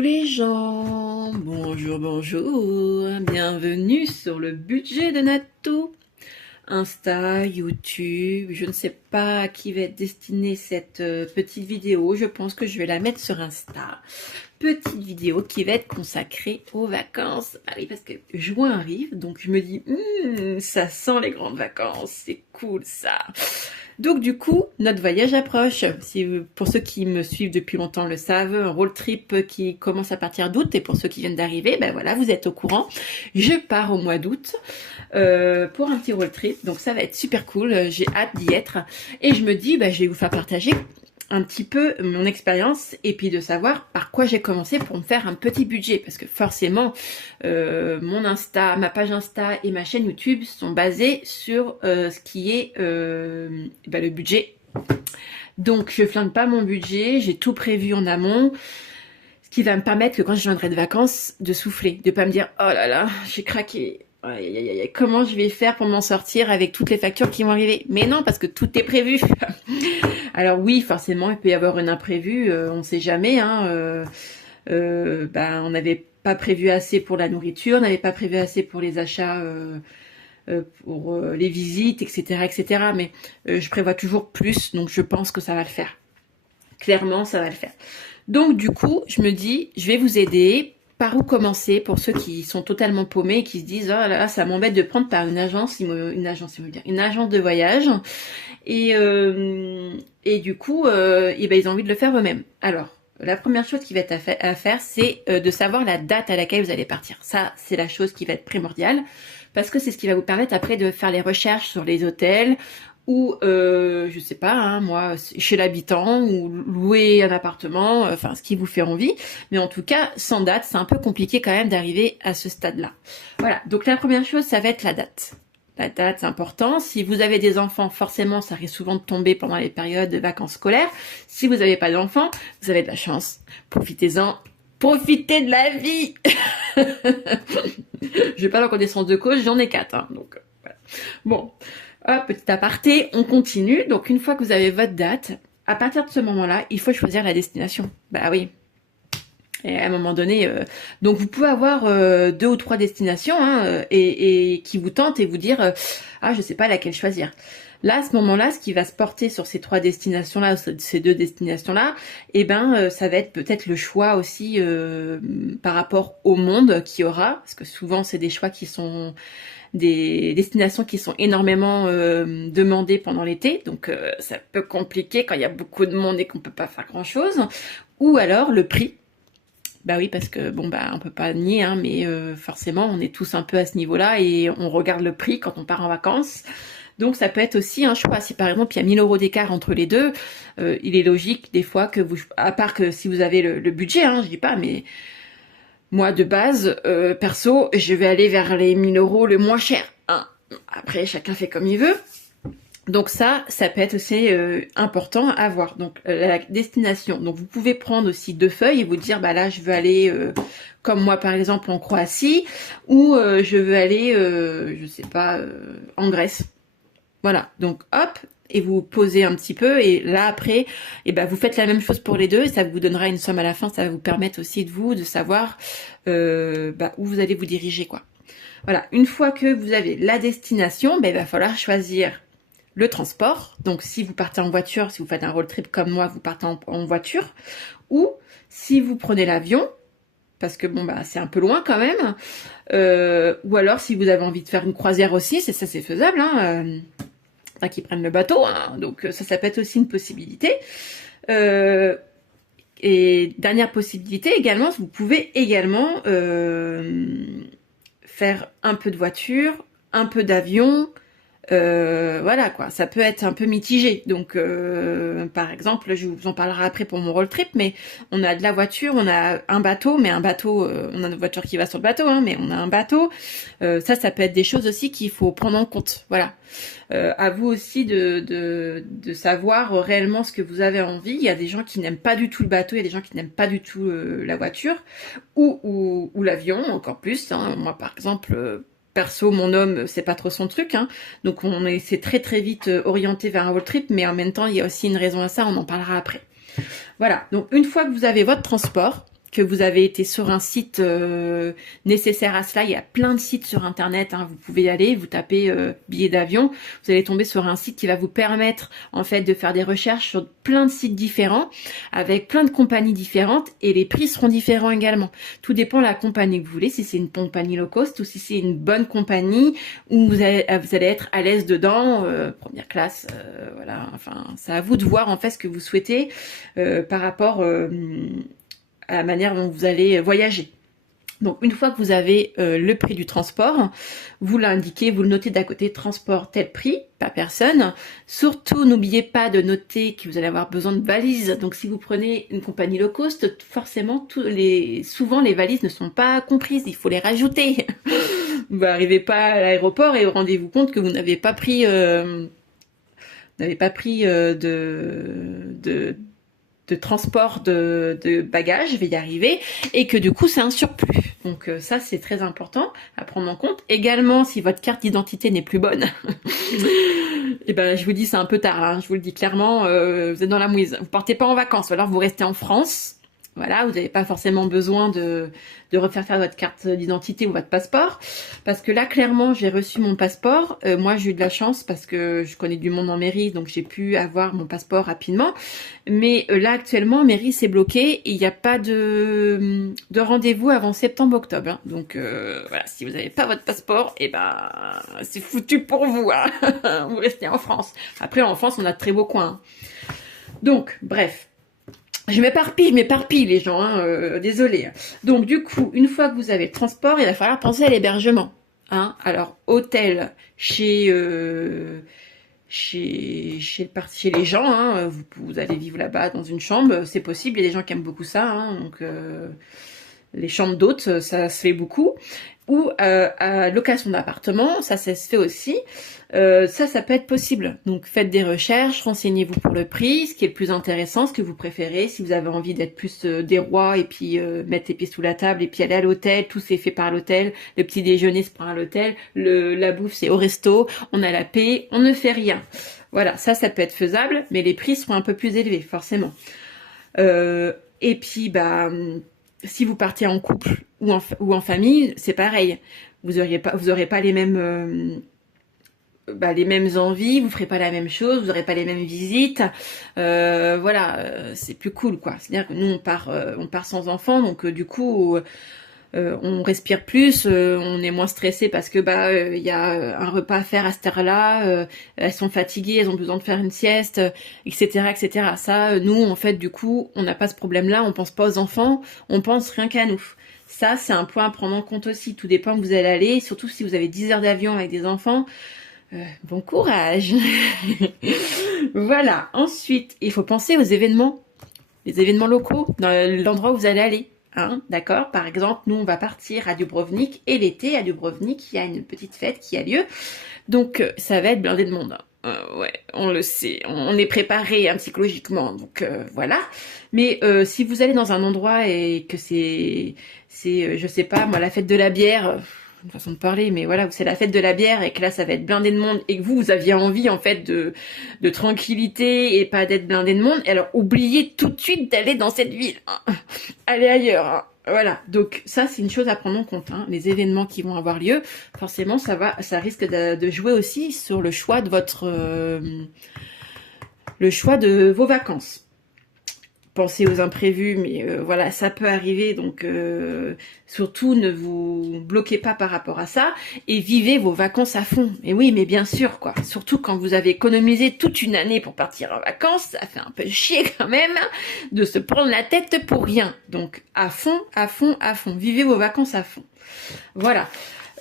Hello les gens, bonjour, bienvenue sur le budget de Natou. Insta, YouTube, je ne sais pas à qui va être destinée cette petite vidéo, je pense que je vais la mettre sur Insta. Petite vidéo qui va être consacrée aux vacances. Ah oui, parce que juin arrive, donc je me dis, ça sent les grandes vacances, c'est cool ça. Donc du coup, notre voyage approche. Pour ceux qui me suivent depuis longtemps le savent, un road trip qui commence à partir d'août, et pour ceux qui viennent d'arriver, ben voilà, vous êtes au courant. Je pars au mois d'août pour un petit road trip, donc ça va être super cool, j'ai hâte d'y être. Et je me dis, ben, je vais vous faire partager un petit peu mon expérience et puis de savoir par quoi j'ai commencé pour me faire un petit budget, parce que forcément mon Insta, ma page Insta et ma chaîne YouTube sont basées sur ce qui est le budget. Donc je flingue pas mon budget, j'ai tout prévu en amont, ce qui va me permettre que quand je viendrai de vacances de souffler, de pas me dire oh là là j'ai craqué, comment je vais faire pour m'en sortir avec toutes les factures qui vont arriver. Mais non, parce que tout est prévu. Alors oui, forcément, il peut y avoir un imprévu, on ne sait jamais. On n'avait pas prévu assez pour la nourriture, on n'avait pas prévu assez pour les achats, pour les visites, etc. etc. Mais je prévois toujours plus, donc je pense que ça va le faire. Clairement, ça va le faire. Donc du coup, je me dis, je vais vous aider. Par où commencer pour ceux qui sont totalement paumés et qui se disent oh là là, ça m'embête de prendre par une agence de voyage et du coup ils ont envie de le faire eux-mêmes. Alors la première chose qui va être à faire, c'est de savoir la date à laquelle vous allez partir. Ça, c'est la chose qui va être primordiale, parce que c'est ce qui va vous permettre après de faire les recherches sur les hôtels, ou je sais pas, hein, moi, chez l'habitant, ou louer un appartement, enfin ce qui vous fait envie. Mais en tout cas, sans date, c'est un peu compliqué quand même d'arriver à ce stade-là. Voilà, donc la première chose, ça va être la date. La date, c'est important. Si vous avez des enfants, forcément, ça risque souvent de tomber pendant les périodes de vacances scolaires. Si vous n'avez pas d'enfants, vous avez de la chance. Profitez-en. Profitez de la vie. Je vais pas dans connaissance de cause, j'en ai 4. Hein, donc, voilà. Bon. Hop, petit aparté, on continue. Donc une fois que vous avez votre date, à partir de ce moment-là, il faut choisir la destination. Bah oui. Et à un moment donné, donc vous pouvez avoir 2 ou 3 destinations et qui vous tentent et vous dire ah je sais pas laquelle choisir. Là à ce moment-là, ce qui va se porter sur ces 3 destinations-là, ces 2 destinations-là, ça va être peut-être le choix aussi par rapport au monde qu'il y aura, parce que souvent c'est des choix qui sont des destinations qui sont énormément demandées pendant l'été, donc ça peut compliquer quand il y a beaucoup de monde et qu'on peut pas faire grand-chose. Ou alors le prix. Bah oui, parce que on peut pas nier, hein, mais forcément on est tous un peu à ce niveau-là et on regarde le prix quand on part en vacances. Donc ça peut être aussi un choix. Si par exemple il y a 1000 € d'écart entre les deux, il est logique des fois que vous, à part que si vous avez le budget, hein, je dis pas, mais moi de base, perso, je vais aller vers les 1000 € le moins cher. Hein. Après chacun fait comme il veut. Donc ça peut être aussi important à voir. Donc la destination. Donc vous pouvez prendre aussi 2 feuilles et vous dire bah là je veux aller comme moi par exemple en Croatie, ou je veux aller je sais pas en Grèce. Voilà. Donc hop, et vous posez un petit peu et là après vous faites la même chose pour les deux et ça vous donnera une somme à la fin. Ça va vous permettre aussi de savoir où vous allez vous diriger quoi. Voilà. Une fois que vous avez la destination, il va falloir choisir le transport. Donc si vous partez en voiture, si vous faites un road trip comme moi, vous partez en voiture, ou si vous prenez l'avion, parce que c'est un peu loin quand même, ou alors si vous avez envie de faire une croisière aussi, c'est faisable, hein, qui prennent le bateau, hein, donc ça peut être aussi une possibilité. Et dernière possibilité également, vous pouvez également faire un peu de voiture, un peu d'avion. Voilà quoi, ça peut être un peu mitigé. Donc par exemple, je vous en parlerai après pour mon road trip, mais on a de la voiture, on a un bateau, mais un bateau, on a une voiture qui va sur le bateau, hein, mais on a un bateau. Ça peut être des choses aussi qu'il faut prendre en compte. Voilà. À vous aussi de savoir réellement ce que vous avez envie. Il y a des gens qui n'aiment pas du tout le bateau, il y a des gens qui n'aiment pas du tout la voiture ou l'avion, encore plus. Hein. Moi par exemple. Perso, mon homme, c'est pas trop son truc, hein. Donc c'est très très vite orienté vers un road trip, mais en même temps, il y a aussi une raison à ça, on en parlera après. Voilà, donc une fois que vous avez votre transport, que vous avez été sur un site nécessaire à cela. Il y a plein de sites sur internet, hein. Vous pouvez y aller, vous tapez billets d'avion, vous allez tomber sur un site qui va vous permettre en fait de faire des recherches sur plein de sites différents, avec plein de compagnies différentes, et les prix seront différents également. Tout dépend de la compagnie que vous voulez, si c'est une compagnie low cost ou si c'est une bonne compagnie où vous allez être à l'aise dedans, première classe, voilà, enfin c'est à vous de voir en fait ce que vous souhaitez par rapport à la manière dont vous allez voyager. Donc une fois que vous avez le prix du transport, vous l'indiquez, vous le notez d'à côté, transport tel prix, par personne. Surtout n'oubliez pas de noter que vous allez avoir besoin de valises. Donc si vous prenez une compagnie low cost, forcément souvent les valises ne sont pas comprises, il faut les rajouter. Vous n'arrivez pas à l'aéroport et vous rendez-vous compte que vous n'avez pas pris de transport de bagages, je vais y arriver, et que du coup c'est un surplus. Donc ça c'est très important à prendre en compte. Également, si votre carte d'identité n'est plus bonne, et ben je vous dis c'est un peu tard, hein, je vous le dis clairement, vous êtes dans la mouise. Vous partez pas en vacances, ou alors vous restez en France. Voilà, vous n'avez pas forcément besoin de refaire faire votre carte d'identité ou votre passeport. Parce que là, clairement, j'ai reçu mon passeport. Moi, j'ai eu de la chance parce que je connais du monde en mairie, donc j'ai pu avoir mon passeport rapidement. Mais là, actuellement, mairie, c'est bloqué et il n'y a pas de rendez-vous avant septembre-octobre. Hein. Donc, voilà, si vous n'avez pas votre passeport, et ben, c'est foutu pour vous. Hein. Vous restez en France. Après, en France, on a de très beaux coins. Hein. Donc, bref. Je m'éparpille les gens, hein, désolé. Donc du coup, une fois que vous avez le transport, il va falloir penser à l'hébergement. Hein. Alors, hôtel chez les gens, hein, vous allez vivre là-bas dans une chambre, c'est possible, il y a des gens qui aiment beaucoup ça, hein, donc les chambres d'hôtes, ça se fait beaucoup. Ou à location d'appartement, ça se fait aussi. Ça peut être possible. Donc faites des recherches, renseignez-vous pour le prix, ce qui est le plus intéressant, ce que vous préférez. Si vous avez envie d'être plus des rois et puis mettre les pieds sous la table et puis aller à l'hôtel, tout c'est fait par l'hôtel. Le petit déjeuner se prend à l'hôtel, la bouffe c'est au resto, on a la paix, on ne fait rien. Voilà, ça peut être faisable, mais les prix seront un peu plus élevés, forcément. Et puis, si vous partez en couple ou en famille, c'est pareil. Vous aurez pas les mêmes envies, vous ferez pas la même chose, vous aurez pas les mêmes visites. Voilà, c'est plus cool, quoi. C'est-à-dire que nous, on part sans enfants, donc du coup, on respire plus, on est moins stressé parce que il y a un repas à faire à cette heure-là, elles sont fatiguées, elles ont besoin de faire une sieste, etc., etc. Ça, nous, en fait, du coup, on n'a pas ce problème-là, on pense pas aux enfants, on pense rien qu'à nous. Ça, c'est un point à prendre en compte aussi. Tout dépend où vous allez aller, surtout si vous avez 10 heures d'avion avec des enfants. Bon courage. Voilà. Ensuite, il faut penser aux événements, les événements locaux, dans l'endroit où vous allez aller. Hein, d'accord. Par exemple, nous on va partir à Dubrovnik et l'été à Dubrovnik, il y a une petite fête qui a lieu. Donc ça va être blindé de monde. Ouais, on le sait, on est préparé hein, psychologiquement. Donc voilà. Mais si vous allez dans un endroit et que c'est je sais pas moi la fête de la bière, une façon de parler, mais voilà, c'est la fête de la bière et que là ça va être blindé de monde et que vous aviez envie en fait de tranquillité et pas d'être blindé de monde, et alors oubliez tout de suite d'aller dans cette ville, hein. Allez ailleurs, hein. Voilà, donc ça c'est une chose à prendre en compte, hein. Les événements qui vont avoir lieu, forcément ça risque de jouer aussi sur le choix de le choix de vos vacances. Pensez aux imprévus, mais voilà, ça peut arriver, donc surtout ne vous bloquez pas par rapport à ça et vivez vos vacances à fond. Et oui, mais bien sûr, quoi. Surtout quand vous avez économisé toute une année pour partir en vacances, ça fait un peu chier quand même de se prendre la tête pour rien. Donc à fond, à fond, à fond. Vivez vos vacances à fond. Voilà.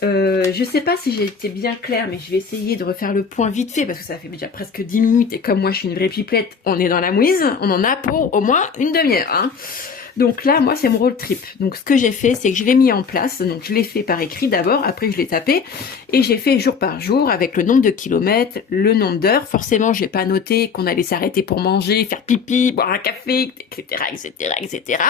Je sais pas si j'ai été bien claire, mais je vais essayer de refaire le point vite fait parce que ça fait déjà presque 10 minutes et comme moi je suis une vraie pipelette, on est dans la mouise, on en a pour au moins une demi-heure. Hein. Donc là, moi, c'est mon road trip. Donc ce que j'ai fait, c'est que je l'ai mis en place. Donc je l'ai fait par écrit d'abord, après je l'ai tapé et j'ai fait jour par jour avec le nombre de kilomètres, le nombre d'heures. Forcément, j'ai pas noté qu'on allait s'arrêter pour manger, faire pipi, boire un café, etc., etc., etc.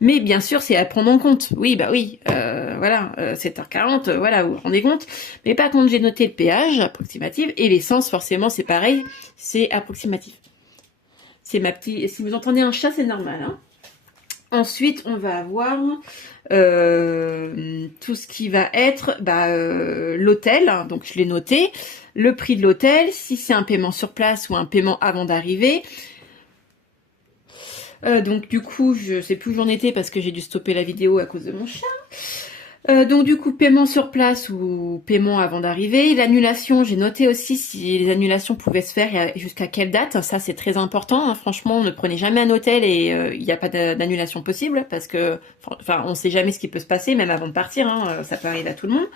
Mais bien sûr, c'est à prendre en compte. Oui, oui, voilà, 7h40, voilà, vous vous rendez compte. Mais par contre, j'ai noté le péage approximatif et l'essence, forcément, c'est pareil, c'est approximatif. C'est ma petite. Si vous entendez un chat, c'est normal, hein. Ensuite, on va avoir tout ce qui va être l'hôtel. Donc, je l'ai noté. Le prix de l'hôtel, si c'est un paiement sur place ou un paiement avant d'arriver. Donc, du coup, je sais plus où j'en étais parce que j'ai dû stopper la vidéo à cause de mon chat. Donc du coup, paiement sur place ou paiement avant d'arriver. L'annulation, j'ai noté aussi si les annulations pouvaient se faire et jusqu'à quelle date. Ça, c'est très important. Hein. Franchement, ne prenez jamais un hôtel et il n'y a pas d'annulation possible parce que, enfin, on sait jamais ce qui peut se passer, même avant de partir. Hein, ça peut arriver à tout le monde.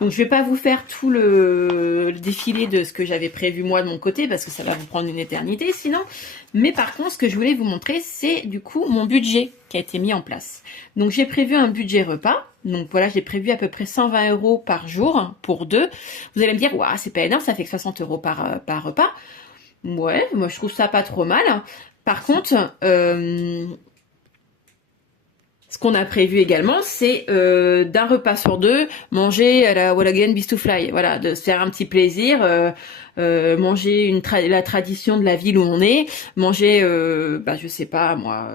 Donc je vais pas vous faire tout le défilé de ce que j'avais prévu moi de mon côté parce que ça va vous prendre une éternité sinon. Mais par contre, ce que je voulais vous montrer, c'est du coup mon budget qui a été mis en place. Donc j'ai prévu un budget repas. Donc voilà, j'ai prévu à peu près 120 € par jour pour deux. Vous allez me dire, waouh, c'est pas énorme, ça fait que 60 € par repas. Ouais, moi je trouve ça pas trop mal. Par contre, ce qu'on a prévu également, c'est d'un repas sur deux, manger à la Wallagan Beast to Fly. Voilà, de se faire un petit plaisir, manger la tradition de la ville où on est, manger, je sais pas moi,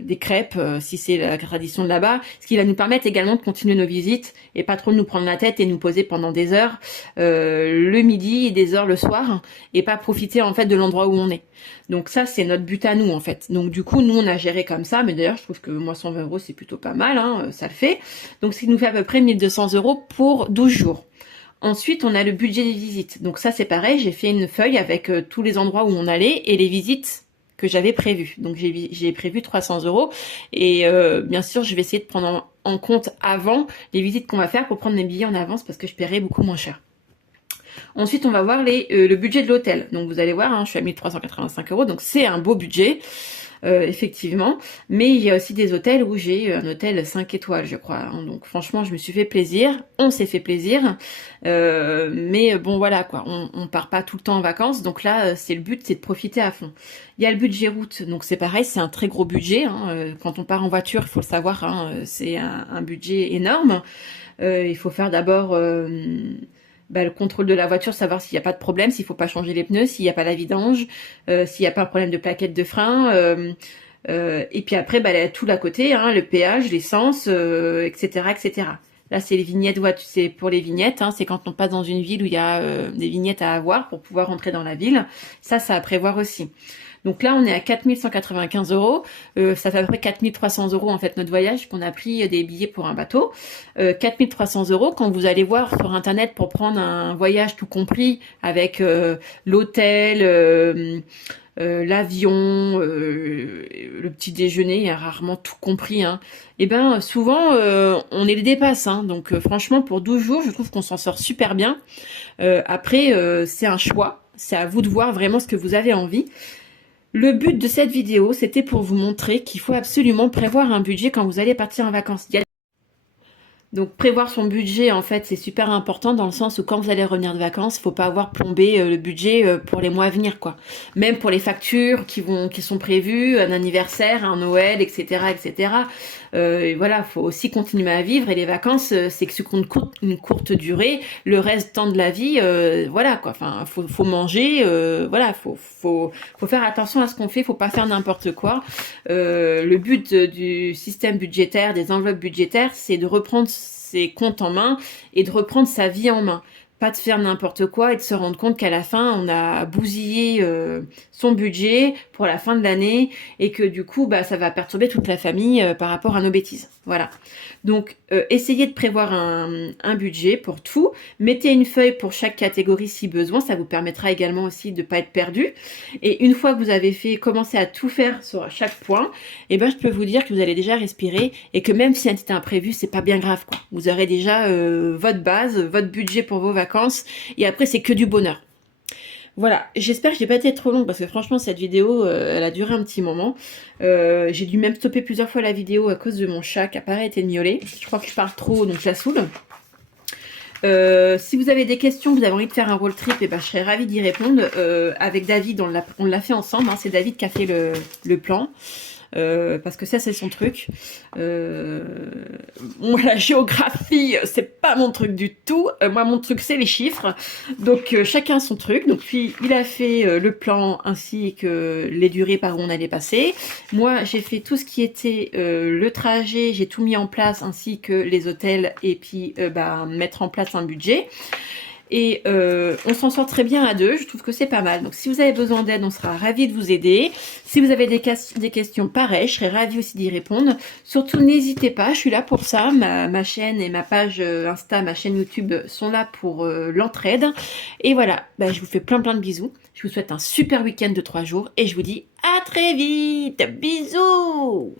des crêpes, si c'est la tradition de là-bas, ce qui va nous permettre également de continuer nos visites et pas trop nous prendre la tête et nous poser pendant des heures le midi et des heures le soir et pas profiter en fait de l'endroit où on est. Donc ça, c'est notre but à nous, en fait. Donc du coup, nous, on a géré comme ça. Mais d'ailleurs, je trouve que moi, 120 €, c'est plutôt pas mal. Hein, ça le fait. Donc ce qui nous fait à peu près 1200 € pour 12 jours. Ensuite, on a le budget des visites. Donc ça, c'est pareil. J'ai fait une feuille avec tous les endroits où on allait et les visites que j'avais prévues. Donc j'ai prévu 300 €. Et bien sûr, je vais essayer de prendre en compte avant les visites qu'on va faire pour prendre mes billets en avance parce que je paierai beaucoup moins cher. Ensuite, on va voir le budget de l'hôtel. Donc, vous allez voir, hein, je suis à 1385 €. Donc, c'est un beau budget, effectivement. Mais il y a aussi des hôtels où j'ai un hôtel 5 étoiles, je crois. Hein. Donc, franchement, je me suis fait plaisir. On s'est fait plaisir. Mais bon, voilà, quoi. On part pas tout le temps en vacances. Donc là, c'est le but, c'est de profiter à fond. Il y a le budget route. Donc, c'est pareil, c'est un très gros budget. Hein. Quand on part en voiture, il faut le savoir, hein, c'est un budget énorme. Il faut faire d'abord... le contrôle de la voiture, savoir s'il n'y a pas de problème, s'il faut pas changer les pneus, s'il n'y a pas la vidange, s'il n'y a pas un problème de plaquette de frein, et puis après, tout à côté, hein, le péage, l'essence, etc., etc. Là, c'est les vignettes, c'est pour les vignettes, hein, c'est quand on passe dans une ville où il y a des vignettes à avoir pour pouvoir rentrer dans la ville. Ça à prévoir aussi. Donc là, on est à 4195 €. Ça fait à peu près 4300 € en fait notre voyage, qu'on a pris des billets pour un bateau. 4300 €, quand vous allez voir sur internet pour prendre un voyage tout compris avec l'hôtel, l'avion, le petit déjeuner, rarement tout compris, hein. Et ben souvent on les dépasse, hein. Donc franchement pour 12 jours, je trouve qu'on s'en sort super bien. Après c'est un choix, c'est à vous de voir vraiment ce que vous avez envie. Le but de cette vidéo, c'était pour vous montrer qu'il faut absolument prévoir un budget quand vous allez partir en vacances. Donc prévoir son budget, en fait, c'est super important dans le sens où quand vous allez revenir de vacances, il faut pas avoir plombé le budget pour les mois à venir, quoi. Même pour les factures qui sont prévues, un anniversaire, un Noël, etc., etc. Et voilà, faut aussi continuer à vivre. Et les vacances, c'est que ce compte une courte durée. Le reste temps de la vie, voilà, quoi. Enfin, faut manger, voilà, faut faire attention à ce qu'on fait. Faut pas faire n'importe quoi. Le but du système budgétaire, des enveloppes budgétaires, c'est de reprendre ses comptes en main et de reprendre sa vie en main. Pas de faire n'importe quoi et de se rendre compte qu'à la fin, on a bousillé son budget pour la fin de l'année et que du coup, ça va perturber toute la famille par rapport à nos bêtises. Voilà. Donc, essayez de prévoir un budget pour tout. Mettez une feuille pour chaque catégorie si besoin. Ça vous permettra également aussi de ne pas être perdu. Et une fois que vous avez commencé à tout faire sur chaque point, je peux vous dire que vous allez déjà respirer et que même si un petit imprévu, c'est pas bien grave, quoi. Vous aurez déjà votre base, votre budget pour vos vacances. Et après, c'est que du bonheur. Voilà, j'espère que je n'ai pas été trop longue parce que franchement cette vidéo elle a duré un petit moment. J'ai dû même stopper plusieurs fois la vidéo à cause de mon chat qui n'a pas arrêté de miauler. Je crois que je parle trop donc je la saoule. Si vous avez des questions, vous avez envie de faire un road trip, je serais ravie d'y répondre. Avec David, on l'a fait ensemble, hein, c'est David qui a fait le plan. parce que ça c'est son truc. Moi la géographie c'est pas mon truc du tout. Moi mon truc c'est les chiffres. Donc chacun son truc. Donc puis il a fait le plan ainsi que les durées par où on allait passer. Moi j'ai fait tout ce qui était le trajet, j'ai tout mis en place ainsi que les hôtels et puis mettre en place un budget. Et on s'en sort très bien à deux, je trouve que c'est pas mal. Donc si vous avez besoin d'aide, on sera ravis de vous aider. Si vous avez des questions pareilles, je serai ravie aussi d'y répondre. Surtout n'hésitez pas, je suis là pour ça. Ma chaîne et ma page Insta, ma chaîne YouTube sont là pour l'entraide. Et voilà, je vous fais plein de bisous. Je vous souhaite un super week-end de 3 jours et je vous dis à très vite. Bisous!